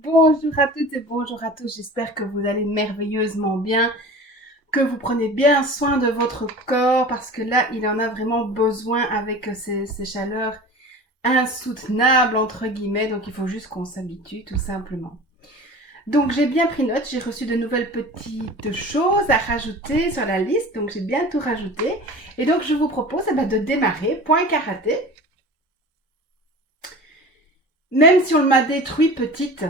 Bonjour à toutes et bonjour à tous, j'espère que vous allez merveilleusement bien, que vous prenez bien soin de votre corps parce que là, il en a vraiment besoin avec ces chaleurs insoutenables entre guillemets, donc il faut juste qu'on s'habitue tout simplement. Donc j'ai bien pris note, j'ai reçu de nouvelles petites choses à rajouter sur la liste, donc j'ai bien tout rajouté. Et donc je vous propose de démarrer, point karaté. Même si on m'a détruit petite,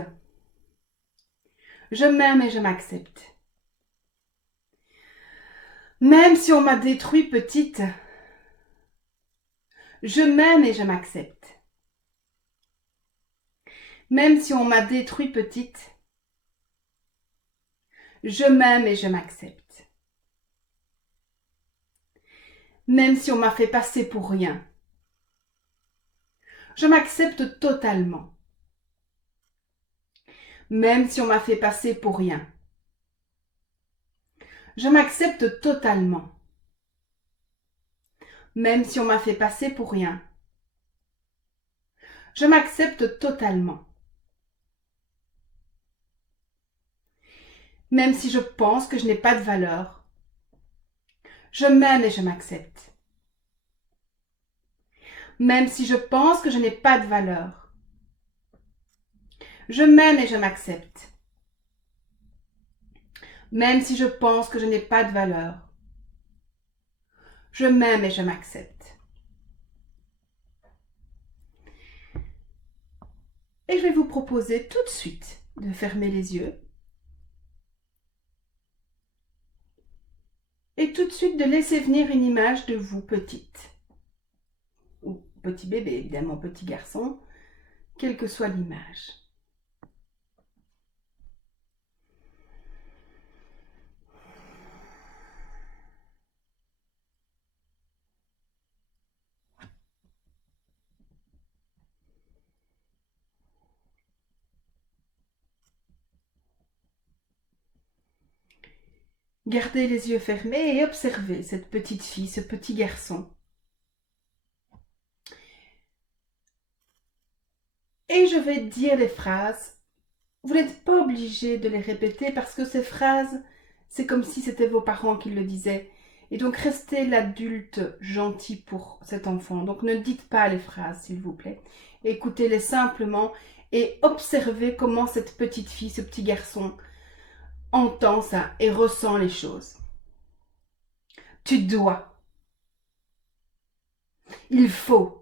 je m'aime et je m'accepte. Même si on m'a détruit petite, je m'aime et je m'accepte. Même si on m'a détruit petite, je m'aime et je m'accepte. Même si on m'a fait passer pour rien, je m'accepte totalement. Même si on m'a fait passer pour rien, je m'accepte totalement. Même si on m'a fait passer pour rien, je m'accepte totalement. Même si je pense que je n'ai pas de valeur, je m'aime et je m'accepte. Même si je pense que je n'ai pas de valeur, je m'aime et je m'accepte. Même si je pense que je n'ai pas de valeur, je m'aime et je m'accepte. Et je vais vous proposer tout de suite de fermer les yeux et tout de suite de laisser venir une image de vous petite. Ou petit bébé, évidemment, petit garçon, quelle que soit l'image. Gardez les yeux fermés et observez cette petite fille, ce petit garçon. Et je vais dire des phrases. Vous n'êtes pas obligé de les répéter parce que ces phrases, c'est comme si c'était vos parents qui le disaient. Et donc restez l'adulte gentil pour cet enfant. Donc ne dites pas les phrases, s'il vous plaît. Écoutez-les simplement et observez comment cette petite fille, ce petit garçon, entend ça et ressent les choses. Tu dois. Il faut.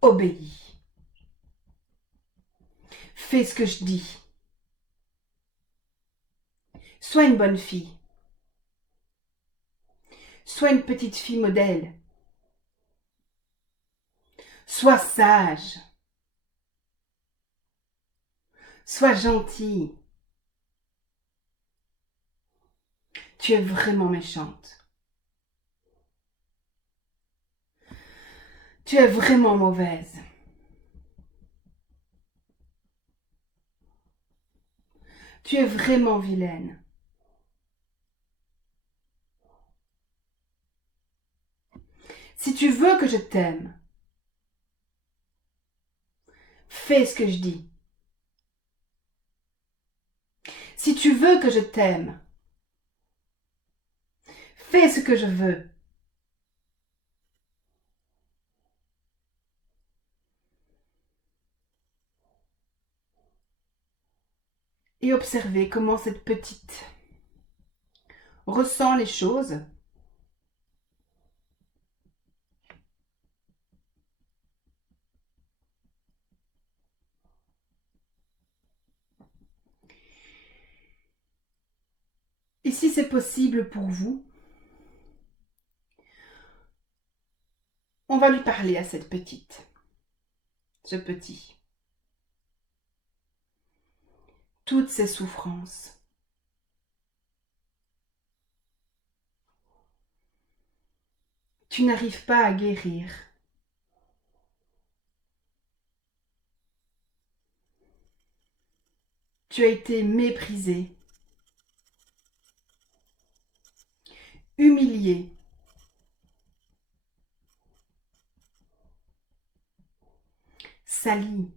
Obéis. Fais ce que je dis. Sois une bonne fille. Sois une petite fille modèle. Sois sage. Sois gentille. Tu es vraiment méchante. Tu es vraiment mauvaise. Tu es vraiment vilaine. Si tu veux que je t'aime, fais ce que je dis. Si tu veux que je t'aime, fais ce que je veux. Et observez comment cette petite ressent les choses. Et si c'est possible pour vous, on va lui parler à cette petite, ce petit. Toutes ces souffrances. Tu n'arrives pas à guérir. Tu as été méprisé, humilié, sali,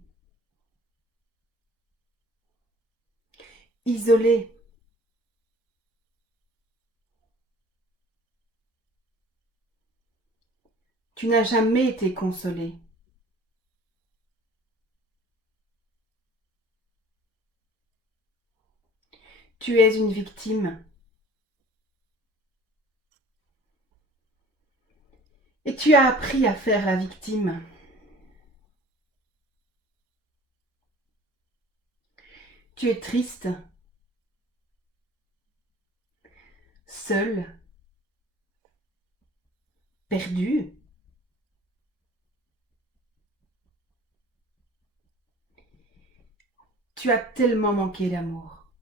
isolé. Tu n'as jamais été consolé. Tu es une victime. Et tu as appris à faire la victime. Tu es triste, seul, perdu. Tu as tellement manqué d'amour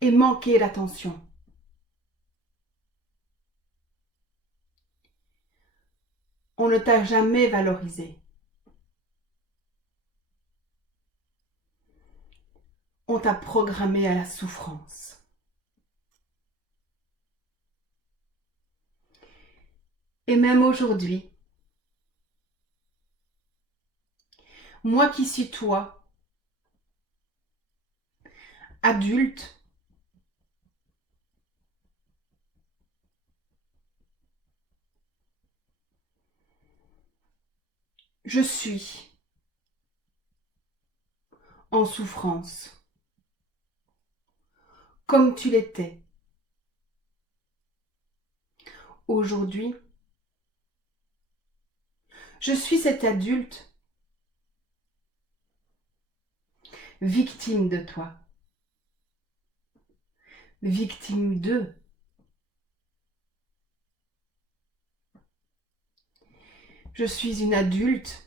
et manqué d'attention. On ne t'a jamais valorisé. On t'a programmé à la souffrance. Et même aujourd'hui, moi qui suis toi, adulte, je suis en souffrance, comme tu l'étais. Aujourd'hui, je suis cet adulte victime de toi, victime d'eux. Je suis une adulte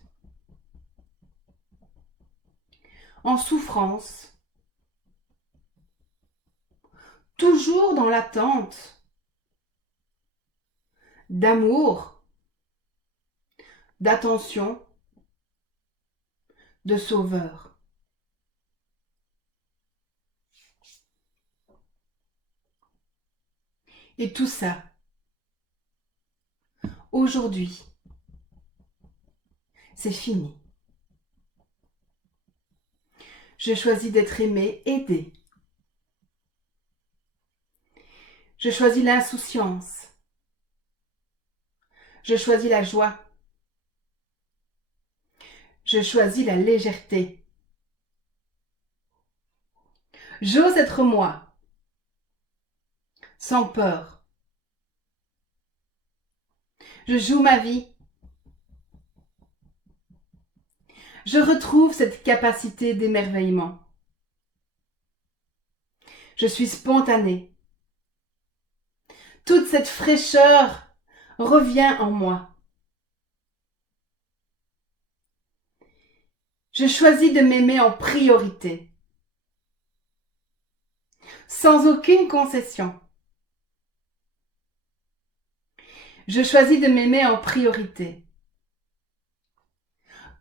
en souffrance, toujours dans l'attente d'amour, d'attention, de sauveur. Et tout ça, aujourd'hui, c'est fini. Je choisis d'être aimé, aidé. Je choisis l'insouciance. Je choisis la joie. Je choisis la légèreté. J'ose être moi, sans peur. Je joue ma vie. Je retrouve cette capacité d'émerveillement. Je suis spontanée. Toute cette fraîcheur revient en moi. Je choisis de m'aimer en priorité, sans aucune concession. Je choisis de m'aimer en priorité,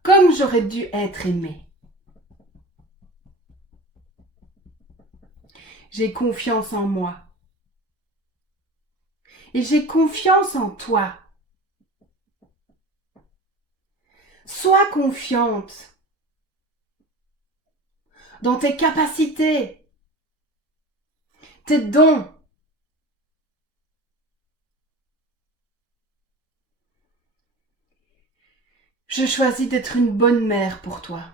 comme j'aurais dû être aimée. J'ai confiance en moi. Et j'ai confiance en toi. Sois confiante dans tes capacités, tes dons. Je choisis d'être une bonne mère pour toi.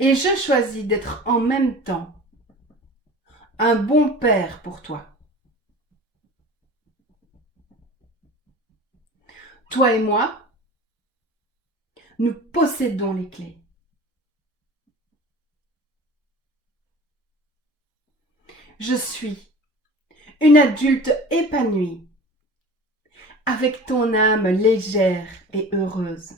Et je choisis d'être en même temps un bon père pour toi. Toi et moi, nous possédons les clés. Je suis une adulte épanouie, avec ton âme légère et heureuse.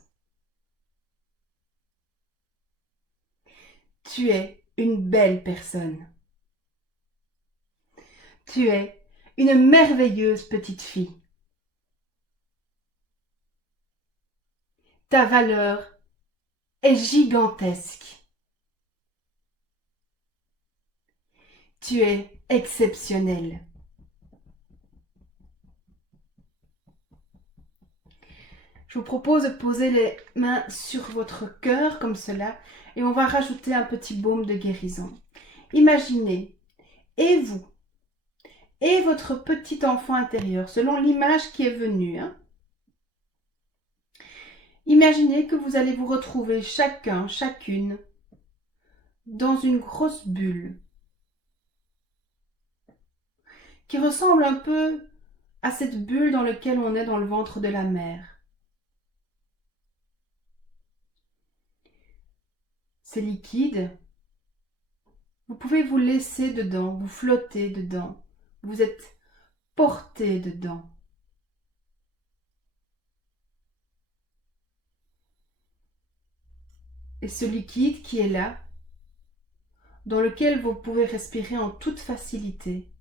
Tu es une belle personne. Tu es une merveilleuse petite fille. Ta valeur est gigantesque. Tu es exceptionnelle. Je vous propose de poser les mains sur votre cœur comme cela et on va rajouter un petit baume de guérison. Imaginez, et vous, et votre petit enfant intérieur, selon l'image qui est venue. Imaginez que vous allez vous retrouver chacun, chacune, dans une grosse bulle qui ressemble un peu à cette bulle dans laquelle on est dans le ventre de la mère. C'est liquide. Vous pouvez vous laisser dedans, vous flotter dedans. Vous êtes porté dedans. Et ce liquide qui est là, dans lequel vous pouvez respirer en toute facilité,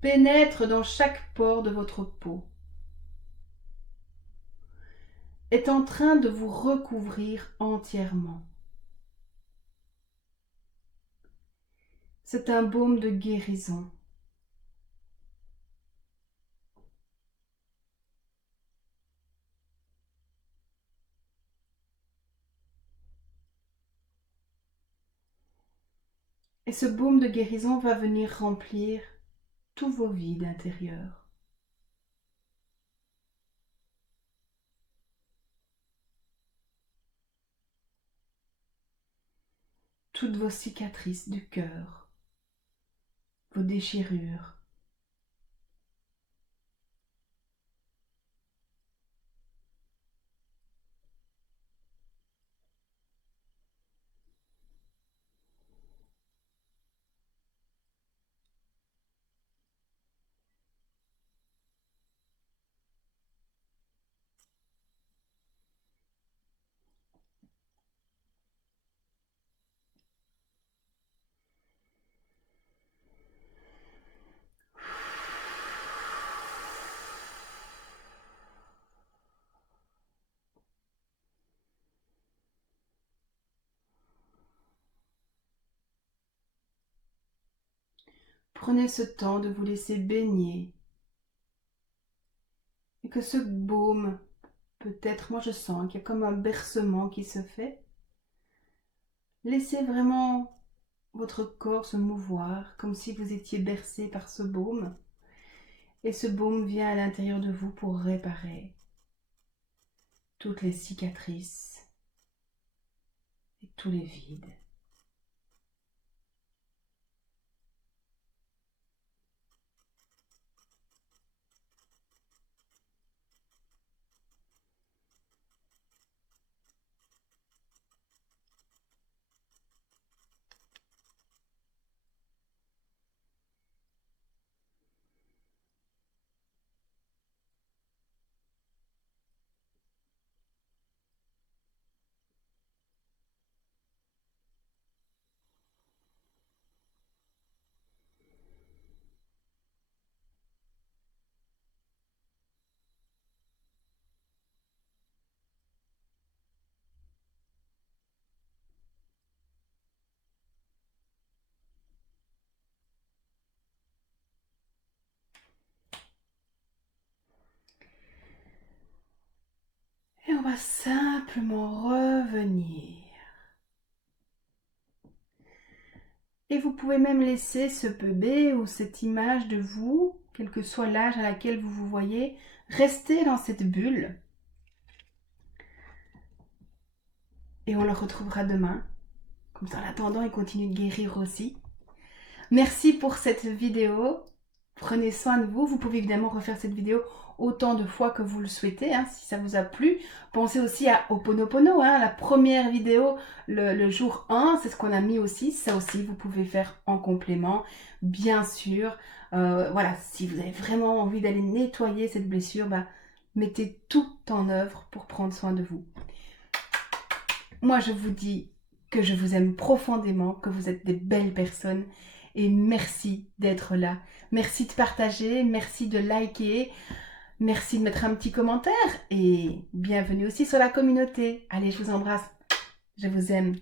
pénètre dans chaque pore de votre peau, est en train de vous recouvrir entièrement. C'est un baume de guérison. Et ce baume de guérison va venir remplir tous vos vides intérieurs. Toutes vos cicatrices du cœur, vos déchirures. Prenez ce temps de vous laisser baigner et que ce baume, peut-être, moi je sens qu'il y a comme un bercement qui se fait. Laissez vraiment votre corps se mouvoir comme si vous étiez bercé par ce baume. Et ce baume vient à l'intérieur de vous pour réparer toutes les cicatrices et tous les vides. Et on va simplement revenir. Et vous pouvez même laisser ce bébé ou cette image de vous, quel que soit l'âge à laquelle vous vous voyez, rester dans cette bulle. Et on le retrouvera demain. Comme ça, en attendant, il continue de guérir aussi. Merci pour cette vidéo. Prenez soin de vous. Vous pouvez évidemment refaire cette vidéo autant de fois que vous le souhaitez, si ça vous a plu. Pensez aussi à Ho'oponopono, la première vidéo, le jour 1, c'est ce qu'on a mis aussi. Ça aussi, vous pouvez faire en complément, bien sûr. Voilà, si vous avez vraiment envie d'aller nettoyer cette blessure, mettez tout en œuvre pour prendre soin de vous. Moi, je vous dis que je vous aime profondément, que vous êtes des belles personnes et merci d'être là. Merci de partager, merci de liker, merci de mettre un petit commentaire et bienvenue aussi sur la communauté. Allez, je vous embrasse, je vous aime.